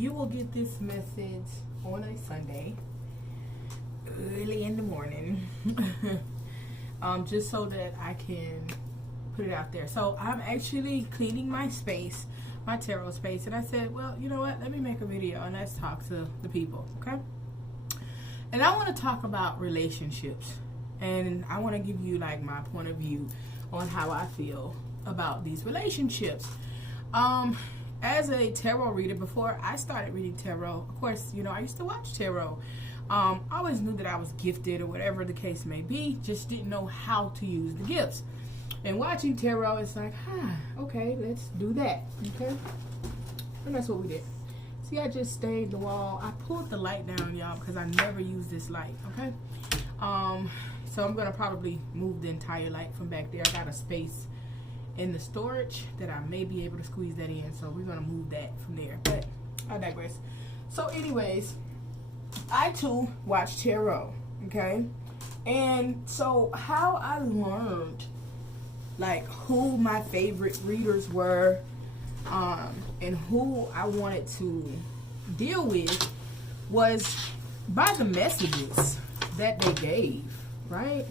you will get this message on a Sunday, early in the morning, just so that I can put it out there. So I'm actually cleaning my space, my tarot space, and I said, well, you know what, let me make a video and let's talk to the people, okay? And I want to talk about relationships, and I want to give you like my point of view on how I feel about these relationships. As a tarot reader, before I started reading tarot, of course, you know, I used to watch tarot. I always knew that I was gifted or whatever the case may be, just didn't know how to use the gifts. And watching tarot, it's like, okay, let's do that, okay? And that's what we did. See, I just stained the wall. I pulled the light down, y'all, because I never use this light, okay? So I'm going to probably move the entire light from back there. I got a space in the storage that I may be able to squeeze that in, so we're going to move that from there. But I digress. So anyways, I too watch tarot, okay? And so how I learned like who my favorite readers were, and who I wanted to deal with was by the messages that they gave, right?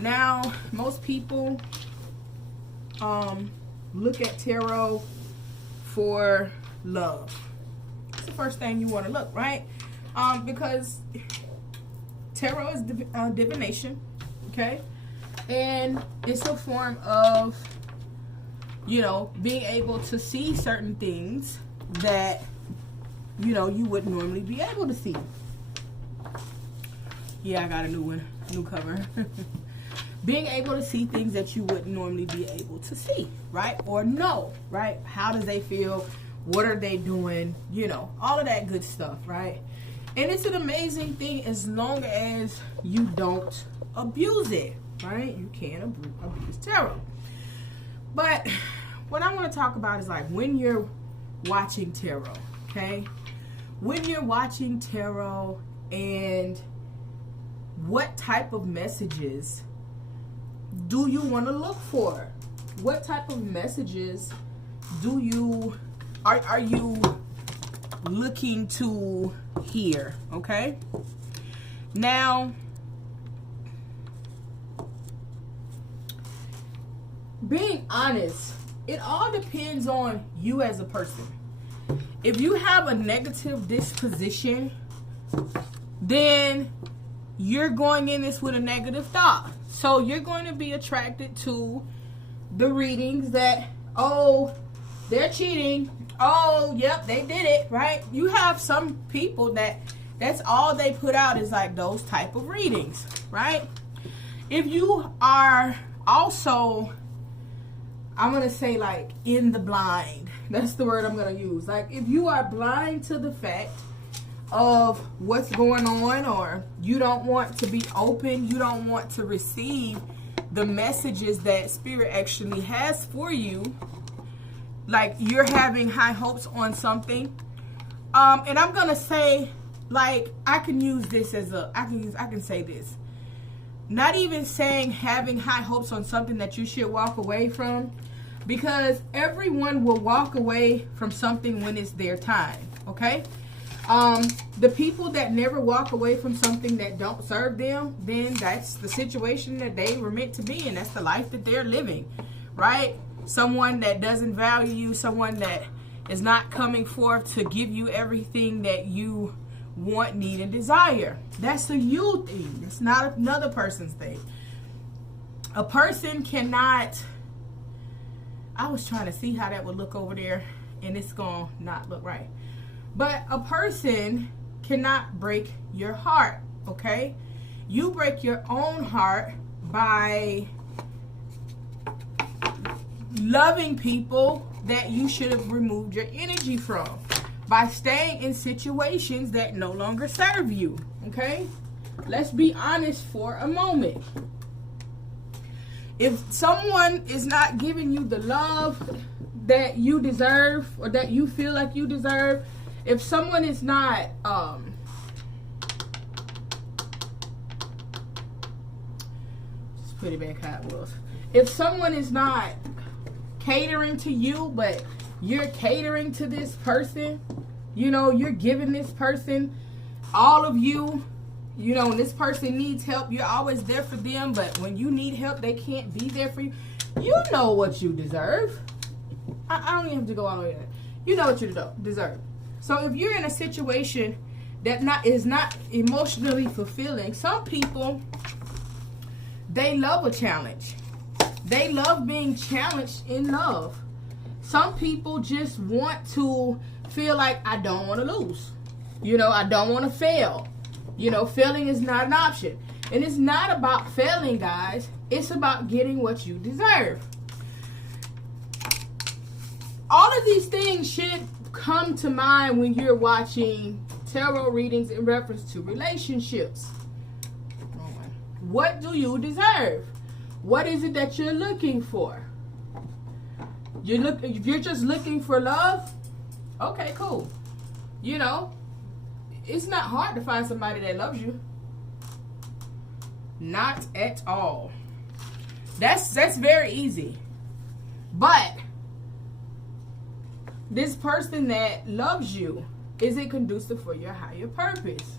Now, most people look at tarot for love. It's the first thing you want to look, right? Because tarot is divination, okay? And it's a form of, you know, being able to see certain things that, you know, you wouldn't normally be able to see. Yeah, I got a new one, new cover. Being able to see things that you wouldn't normally be able to see, right? Or know, right? How does they feel? What are they doing? You know, all of that good stuff, right? And it's an amazing thing as long as you don't abuse it, right? You can't abuse tarot. But what I want to talk about is like when you're watching tarot, okay? When you're watching tarot, and what type of messages do you want to look for? What type of messages do you are you looking to hear, okay? Now, being honest, it all depends on you as a person. If you have a negative disposition, then you're going in this with a negative thought. So you're going to be attracted to the readings that, oh, they're cheating. Oh, yep, they did it, right? You have some people that's all they put out is like those type of readings, right? If you are also, I'm going to say like in the blind. That's the word I'm going to use. Like if you are blind to the fact of what's going on, or you don't want to be open, you don't want to receive the messages that Spirit actually has for you, like you're having high hopes on something, and I'm going to say, like, I can use this as a, I can say this. Not even saying having high hopes on something that you should walk away from, because everyone will walk away from something when it's their time, okay? The people that never walk away from something that don't serve them, then that's the situation that they were meant to be in. That's the life that they're living, right? Someone that doesn't value you, someone that is not coming forth to give you everything that you want, need, and desire. That's a you thing. It's not another person's thing. A person cannot, I was trying to see how that would look over there, and it's gonna not look right. But a person cannot break your heart, okay? You break your own heart by loving people that you should have removed your energy from, by staying in situations that no longer serve you, okay? Let's be honest for a moment. If someone is not giving you the love that you deserve, or that you feel like you deserve, if someone is not just put it back how it was. If someone is not catering to you, but you're catering to this person, You know, you're giving this person all of you. You know, when this person needs help, you're always there for them. But when you need help, they can't be there for you. You know what you deserve. I don't even have to go all the way there. You know what you deserve. So if you're in a situation that is not emotionally fulfilling, some people, they love a challenge. They love being challenged in love. Some people just want to feel like, I don't want to lose. You know, I don't want to fail. You know, failing is not an option. And it's not about failing, guys. It's about getting what you deserve. All of these things should come to mind when you're watching tarot readings in reference to relationships. What do you deserve? What is it that you're looking for? If you're just looking for love, okay, cool. You know, it's not hard to find somebody that loves you. Not at all. That's very easy. But this person that loves you, is it conducive for your higher purpose?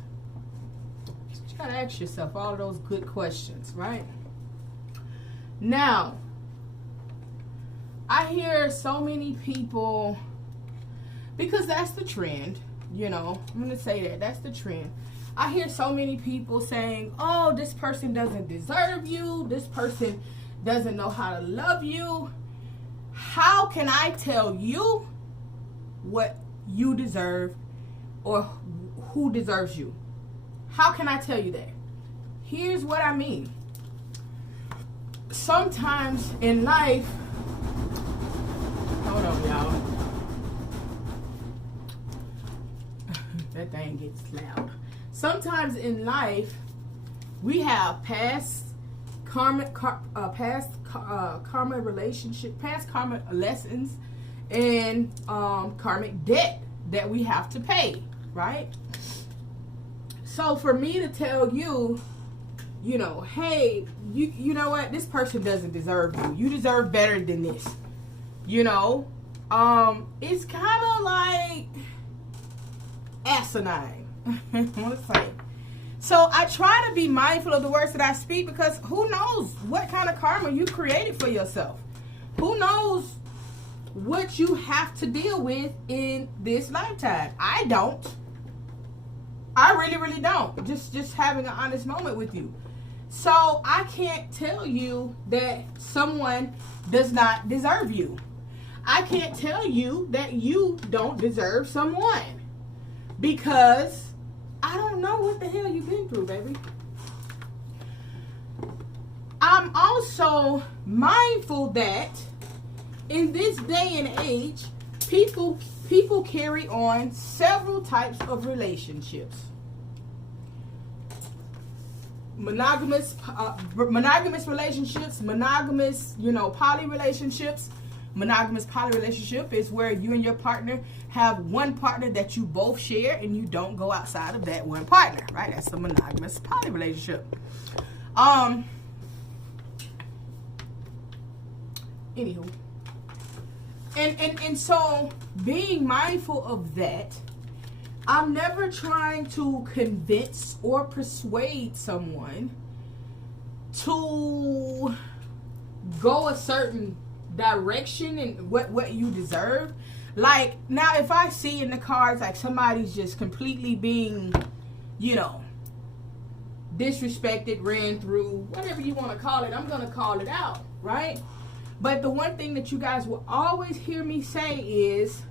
You gotta ask yourself all of those good questions, right? Now, I hear so many people, because that's the trend, you know, I'm gonna say that's the trend. I hear so many people saying, oh, this person doesn't deserve you, this person doesn't know how to love you. How can I tell you what you deserve or who deserves you? How can I tell you that? Here's what I mean. Sometimes in life, hold on, y'all. That thing gets loud. Sometimes in life, we have past karma relationship, past karma lessons, and karmic debt that we have to pay, right? So for me to tell you, you know, hey, you know what, this person doesn't deserve you. You deserve better than this. You know, it's kind of like asinine. I want to say. So I try to be mindful of the words that I speak, because who knows what kind of karma you created for yourself? Who knows what you have to deal with in this lifetime? I don't. I really, really don't. Just having an honest moment with you. So I can't tell you that someone does not deserve you. I can't tell you that you don't deserve someone, because I don't know what the hell you've been through, baby. I'm also mindful that in this day and age, people carry on several types of relationships. Monogamous relationships, monogamous, poly relationships. Monogamous poly relationship is where you and your partner have one partner that you both share, and you don't go outside of that one partner, right? That's a monogamous poly relationship. Anywho, and so being mindful of that, I'm never trying to convince or persuade someone to go a certain direction and what you deserve. Like, now if I see in the cards like somebody's just completely being, disrespected, ran through, whatever you want to call it, I'm going to call it out, right? But the one thing that you guys will always hear me say is,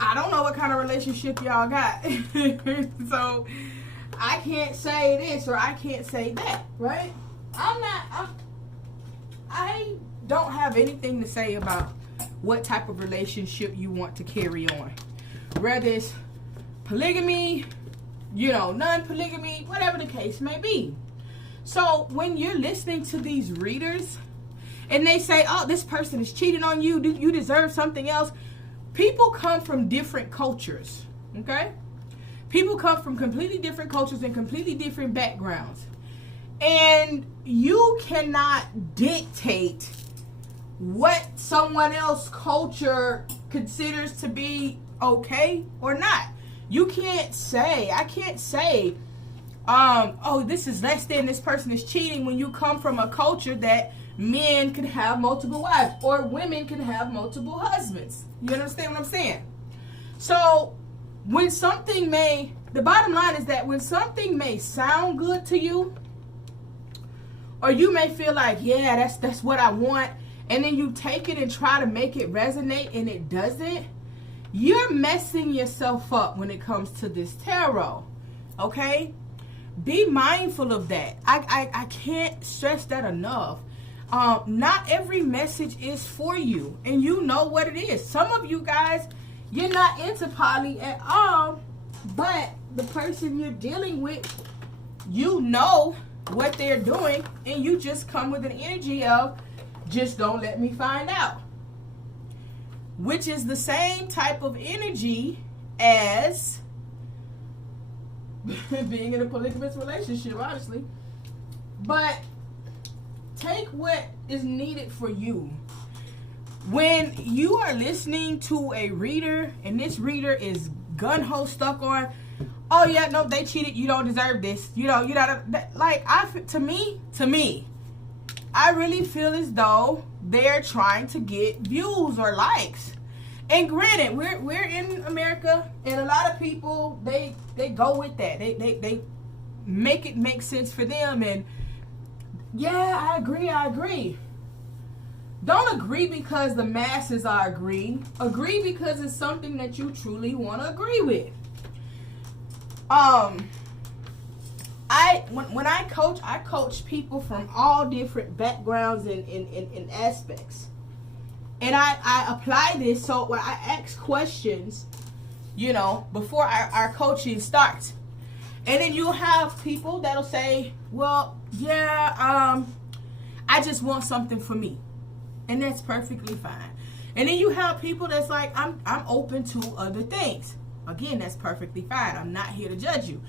I don't know what kind of relationship y'all got. So I can't say this or I can't say that, right? I don't have anything to say about what type of relationship you want to carry on. Whether it's polygamy, non-polygamy, whatever the case may be. So when you're listening to these readers and they say, oh, this person is cheating on you, you deserve something else. People come from different cultures, okay? People come from completely different cultures and completely different backgrounds. And you cannot dictate what someone else's culture considers to be okay or not. You can't say, I can't say, oh, this is less than, this person is cheating, when you come from a culture that men can have multiple wives or women can have multiple husbands. You understand what I'm saying? So when something the bottom line is that when something may sound good to you, or you may feel like, yeah, that's what I want, and then you take it and try to make it resonate and it doesn't, you're messing yourself up when it comes to this tarot. Okay? Be mindful of that. I can't stress that enough. Not every message is for you, and you know what it is. Some of you guys, you're not into poly at all, but the person you're dealing with, you know what they're doing, and you just come with an energy of, just don't let me find out. Which is the same type of energy as being in a polygamous relationship, honestly. But take what is needed for you. When you are listening to a reader, and this reader is gun-ho stuck on, oh yeah, no, they cheated, you don't deserve this, you know, you gotta, like, to me, I really feel as though they're trying to get views or likes. And granted, we're in America, and a lot of people, they go with that. They make it make sense for them, and yeah, I agree. Don't agree because the masses are agreeing. Agree because it's something that you truly want to agree with. When I coach people from all different backgrounds and aspects. And I apply this, so when I ask questions, you know, before our coaching starts. And then you'll have people that'll say, well, yeah, I just want something for me. And that's perfectly fine. And then you have people that's like, I'm open to other things. Again, that's perfectly fine. I'm not here to judge you.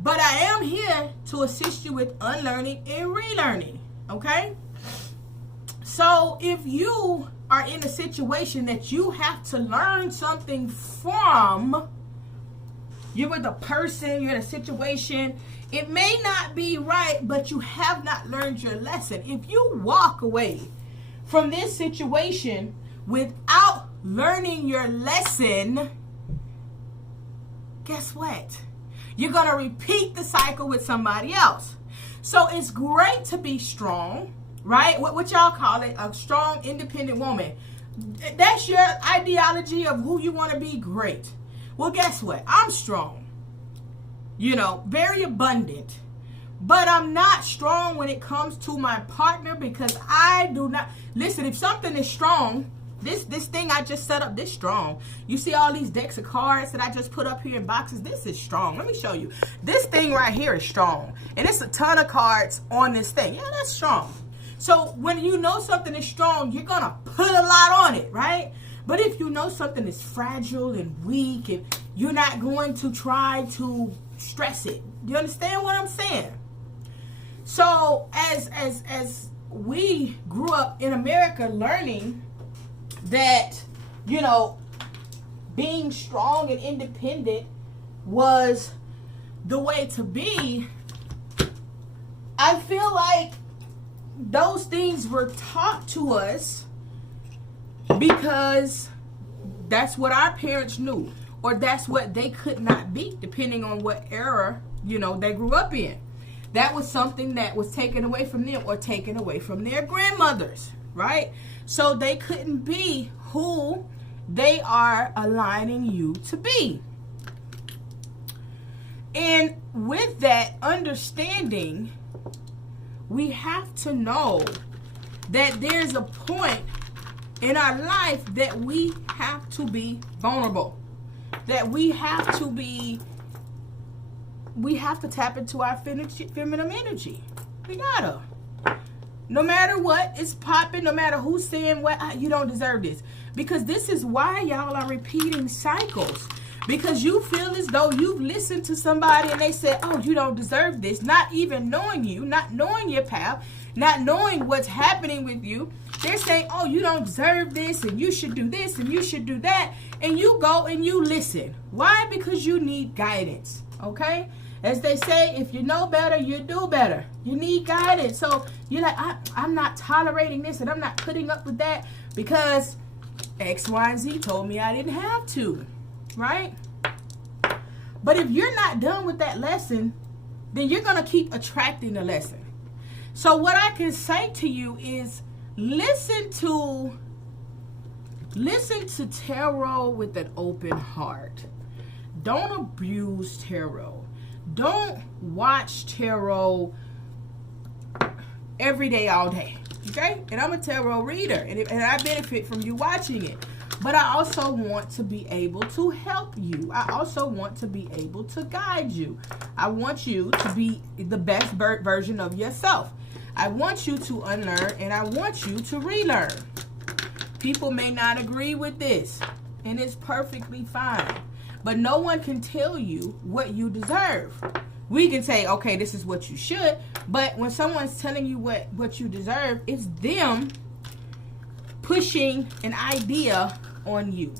But I am here to assist you with unlearning and relearning. Okay? So if you are in a situation that you have to learn something from, you're with a person, you're in a situation, it may not be right, but you have not learned your lesson. If you walk away from this situation without learning your lesson, guess what? You're going to repeat the cycle with somebody else. So it's great to be strong, right? What y'all call it, a strong, independent woman. That's your ideology of who you want to be, great. Well, guess what? I'm strong. You know, very abundant. But I'm not strong when it comes to my partner, because I do not... Listen, if something is strong, this thing I just set up, this strong. You see all these decks of cards that I just put up here in boxes? This is strong. Let me show you. This thing right here is strong. And it's a ton of cards on this thing. Yeah, that's strong. So when you know something is strong, you're going to put a lot on it, right? But if you know something is fragile and weak, and you're not going to try to stress it. Do you understand what I'm saying? So as we grew up in America learning that, you know, being strong and independent was the way to be, I feel like those things were taught to us because that's what our parents knew, or that's what they could not be, depending on what era, you know, they grew up in. That was something that was taken away from them or taken away from their grandmothers, right? So they couldn't be who they are aligning you to be. And with that understanding, we have to know that there's a point in our life that we have to be vulnerable. That we have to tap into our feminine energy. We gotta. No matter what is popping, no matter who's saying what, you don't deserve this. Because this is why y'all are repeating cycles. because you feel as though you've listened to somebody and they said, oh, you don't deserve this, not even knowing you, not knowing your path, not knowing what's happening with you. They're saying, oh, you don't deserve this, and you should do this, and you should do that. And you go and you listen. Why? Because you need guidance, okay? As they say, if you know better, you do better. You need guidance. So you're like, I'm not tolerating this, and I'm not putting up with that because X, Y, and Z told me I didn't have to, right? But if you're not done with that lesson, then you're going to keep attracting the lesson. So what I can say to you is listen to tarot with an open heart. Don't abuse tarot. Don't watch tarot every day, all day. Okay? And I'm a tarot reader, and I benefit from you watching it. But I also want to be able to help you. I also want to be able to guide you. I want you to be the best version of yourself. I want you to unlearn, and I want you to relearn. People may not agree with this, and it's perfectly fine. But no one can tell you what you deserve. We can say, okay, this is what you should, but when someone's telling you what you deserve, it's them pushing an idea on you,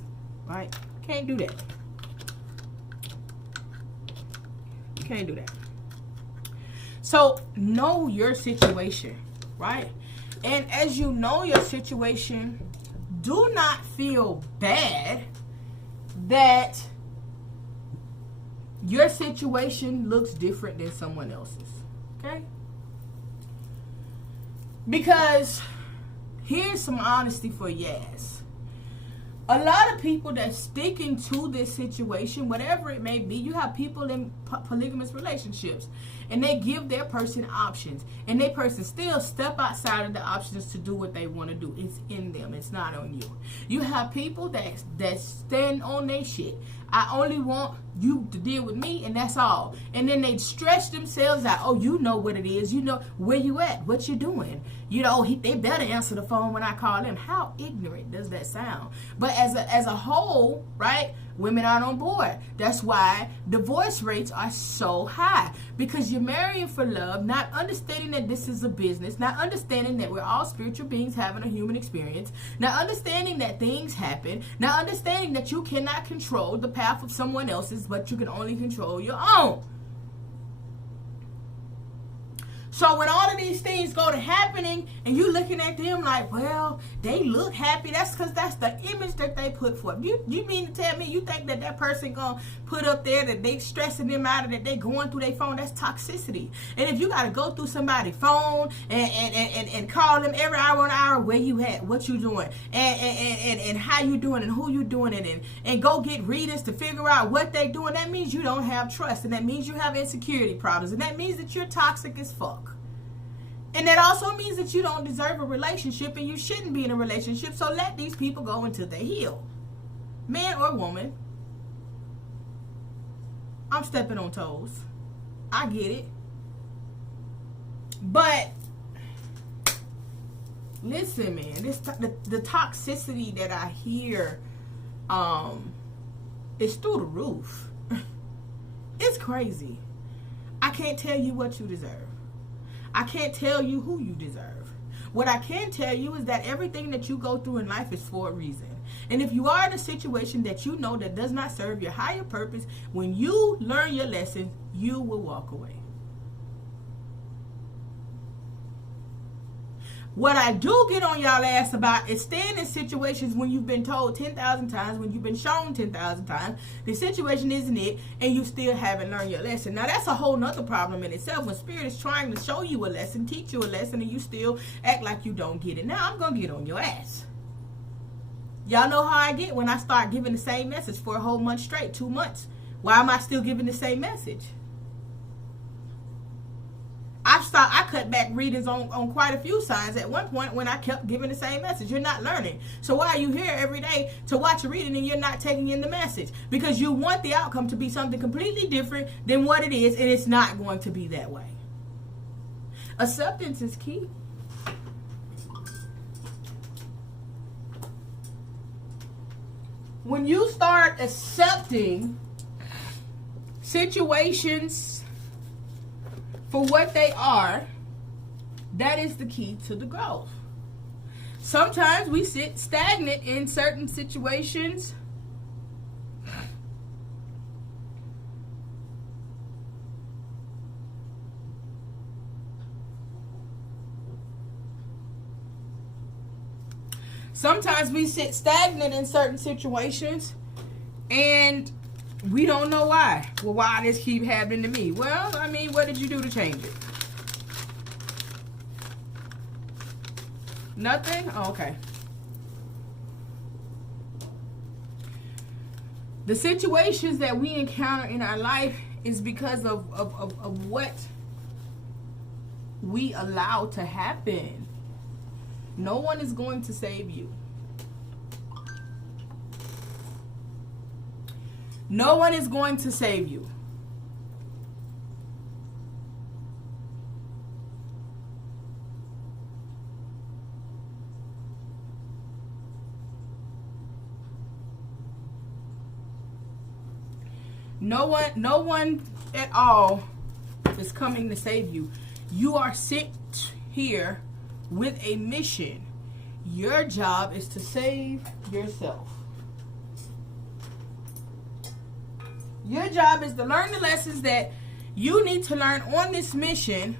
right? Can't do that. You can't do that. So know your situation, right? And as you know your situation, do not feel bad that your situation looks different than someone else's, okay? Because here's some honesty for yes. A lot of people that's sticking to this situation, whatever it may be, you have people in polygamous relationships, and they give their person options, and their person still step outside of the options to do what they want to do. It's in them. It's not on you. You have people that stand on their shit. I only want you to deal with me, and that's all. And then they stretch themselves out. Oh, you know what it is. You know where you at, what you doing. You know, they better answer the phone when I call them. How ignorant does that sound? But as a whole, right, women aren't on board. That's why divorce rates are so high. Because you're marrying for love, not understanding that this is a business, not understanding that we're all spiritual beings having a human experience, not understanding that things happen, not understanding that you cannot control the path of someone else's, but you can only control your own. So when all of these things go to happening and you looking at them like, well, they look happy, that's because that's the image that they put forth. You mean to tell me you think that person gonna put up there that they stressing them out, and that they going through their phone? That's toxicity. And if you got to go through somebody's phone and call them every hour on hour, where you at, what you doing, and how you doing, and who you doing it, and go get readings to figure out what they doing, that means you don't have trust, and that means you have insecurity problems, and that means that you're toxic as fuck. And that also means that you don't deserve a relationship, and you shouldn't be in a relationship. So let these people go until they heal. Man or woman. I'm stepping on toes. I get it. But listen, man, the toxicity that I hear is through the roof. It's crazy. I can't tell you what you deserve. I can't tell you who you deserve. What I can tell you is that everything that you go through in life is for a reason. And if you are in a situation that you know that does not serve your higher purpose, when you learn your lesson, you will walk away. What I do get on y'all ass about is staying in situations when you've been told 10,000 times, when you've been shown 10,000 times, the situation isn't it, and you still haven't learned your lesson. Now, that's a whole nother problem in itself. When Spirit is trying to show you a lesson, teach you a lesson, and you still act like you don't get it. Now, I'm going to get on your ass. Y'all know how I get when I start giving the same message for a whole month straight, 2 months. Why am I still giving the same message? I cut back readings on quite a few signs at one point when I kept giving the same message. You're not learning. So why are you here every day to watch a reading and you're not taking in the message? Because you want the outcome to be something completely different than what it is, and it's not going to be that way. Acceptance is key. when you start accepting situations for what they are, that is the key to the growth. Sometimes we sit stagnant in certain situations. Sometimes we sit stagnant in certain situations and we don't know why. Well, why this keep happening to me? Well, I mean, what did you do to change it? Nothing? Oh, okay. The situations that we encounter in our life is because of what we allow to happen. No one is going to save you. No one is going to save you. No one at all is coming to save you. You are sent here with a mission. Your job is to save yourself. Your job is to learn the lessons that you need to learn on this mission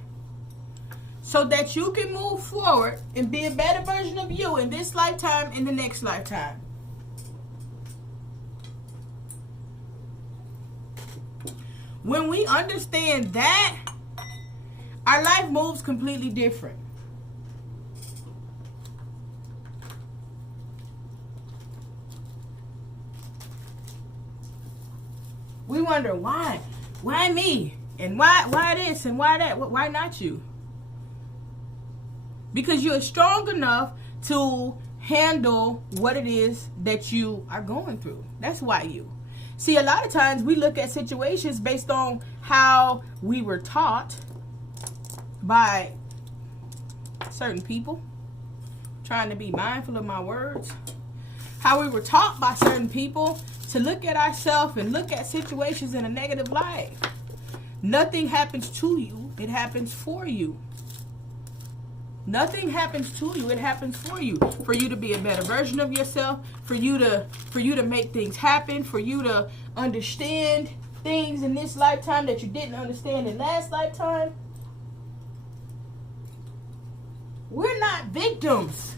so that you can move forward and be a better version of you in this lifetime, in the next lifetime. When we understand that, our life moves completely different. We wonder why me, and why this, and why that, why not you? Because you're strong enough to handle what it is that you are going through. That's why you. See, a lot of times we look at situations based on how we were taught by certain people. Trying to be mindful of my words. How we were taught by certain people to look at ourselves and look at situations in a negative light. Nothing happens to you. It happens for you. Nothing happens to you. It happens for you. For you to be a better version of yourself. For you to make things happen. For you to understand things in this lifetime that you didn't understand in last lifetime. We're not victims.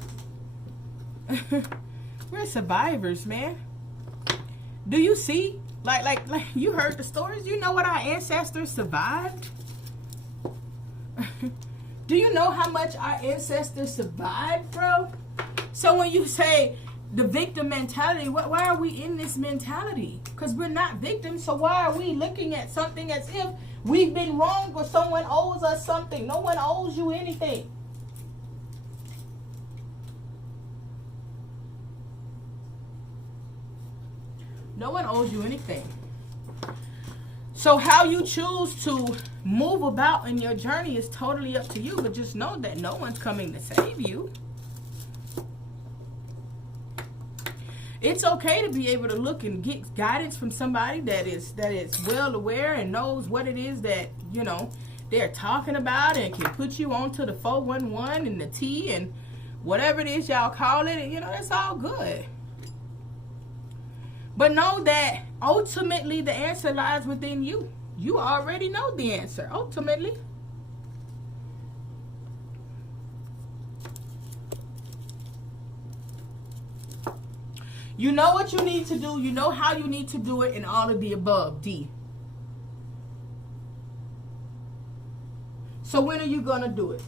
We're survivors, man. Do you see? Like you heard the stories. You know what our ancestors survived? Do you know how much our ancestors survived, bro? So when you say the victim mentality, why are we in this mentality? Because we're not victims. So why are we looking at something as if we've been wrong or someone owes us something? No one owes you anything. No one owes you anything. So how you choose to move about in your journey is totally up to you. But just know that no one's coming to save you. It's okay to be able to look and get guidance from somebody that is well aware and knows what it is that, you know, they're talking about and can put you onto the 411 and the T and whatever it is y'all call it. You know, that's all good. But know that ultimately the answer lies within you. You already know the answer, ultimately. You know what you need to do. You know how you need to do it, and all of the above, D. So when are you going to do it?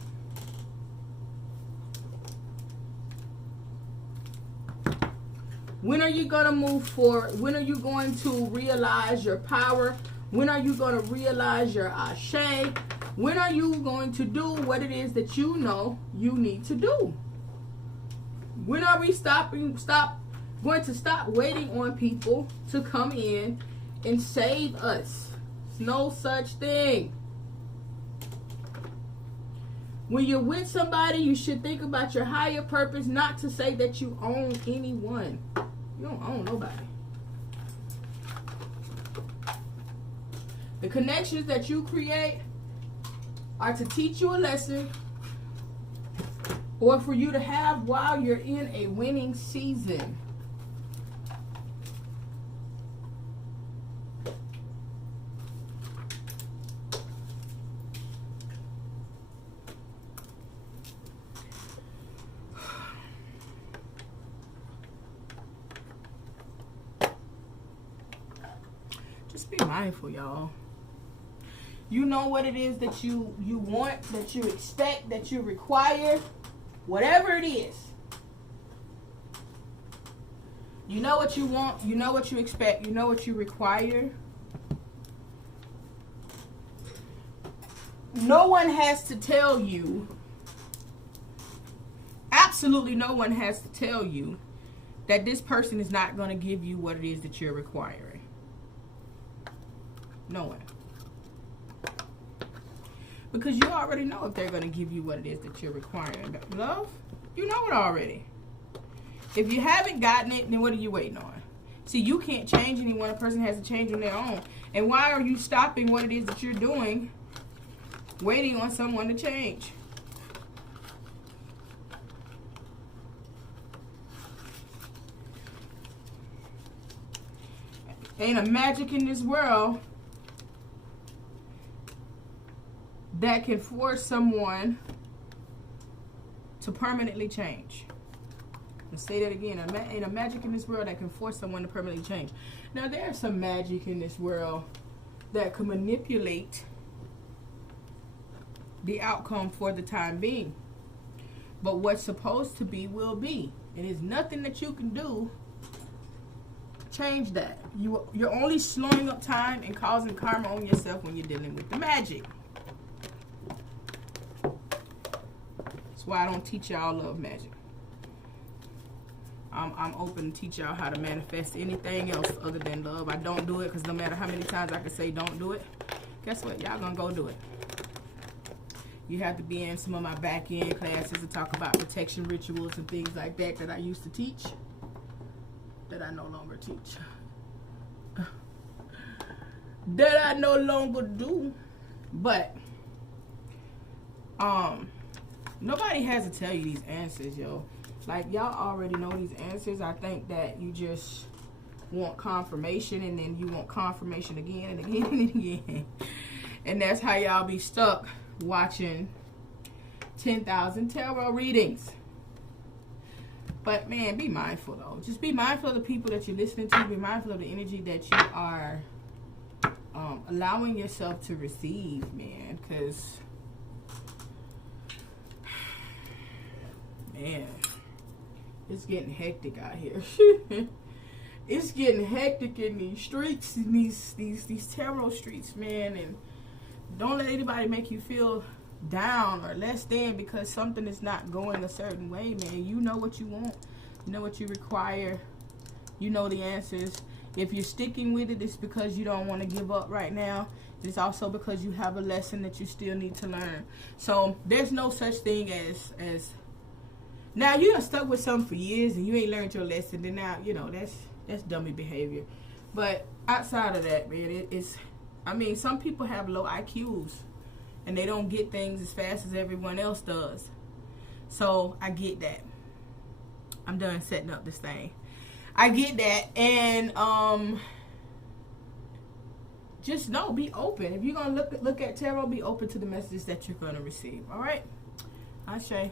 When are you going to move forward? When are you going to realize your power? When are you going to realize your ashe? When are you going to do what it is that you know you need to do? When are we going to stop waiting on people to come in and save us? There's no such thing. When you're with somebody, you should think about your higher purpose, not to say that you own anyone. You don't own nobody. The connections that you create are to teach you a lesson or for you to have while you're in a winning season. Just be mindful, y'all. You know what it is that you want, that you expect, that you require, whatever it is. You know what you want, you know what you expect, you know what you require. No one has to tell you, absolutely no one has to tell you that this person is not going to give you what it is that you're requiring. No one. Because you already know if they're going to give you what it is that you're requiring. Love, you know it already. If you haven't gotten it, then what are you waiting on? See, you can't change anyone. A person has to change on their own. And why are you stopping what it is that you're doing, waiting on someone to change? Ain't a magic in this world that can force someone to permanently change. Let's say that again. Ain't a magic in this world that can force someone to permanently change. Now, there's some magic in this world that can manipulate the outcome for the time being. But what's supposed to be will be. And there's nothing that you can do to change that. You're only slowing up time and causing karma on yourself when you're dealing with the magic. Why I don't teach y'all love magic. I'm open to teach y'all how to manifest anything else other than love. I don't do it because no matter how many times I can say don't do it, guess what? Y'all gonna go do it. You have to be in some of my back end classes to talk about protection rituals and things like that that I used to teach, that I no longer teach, that I no longer do. But nobody has to tell you these answers, yo. Like, y'all already know these answers. I think that you just want confirmation, and then you want confirmation again and again and again. And that's how y'all be stuck watching 10,000 tarot readings. But, man, be mindful, though. Just be mindful of the people that you're listening to. Be mindful of the energy that you are allowing yourself to receive, man. Because, man, it's getting hectic out here. It's getting hectic in these streets, in these tarot streets, man. And don't let anybody make you feel down or less than because something is not going a certain way, man. You know what you want. You know what you require. You know the answers. If you're sticking with it, it's because you don't want to give up right now. It's also because you have a lesson that you still need to learn. So there's no such thing as now you done stuck with something for years and you ain't learned your lesson. Then now, you know, that's dummy behavior. But outside of that, man, I mean, some people have low IQs and they don't get things as fast as everyone else does. So I get that. I'm done setting up this thing. I get that. And just know, be open. If you're gonna look at tarot, be open to the messages that you're gonna receive. All right, Ashe.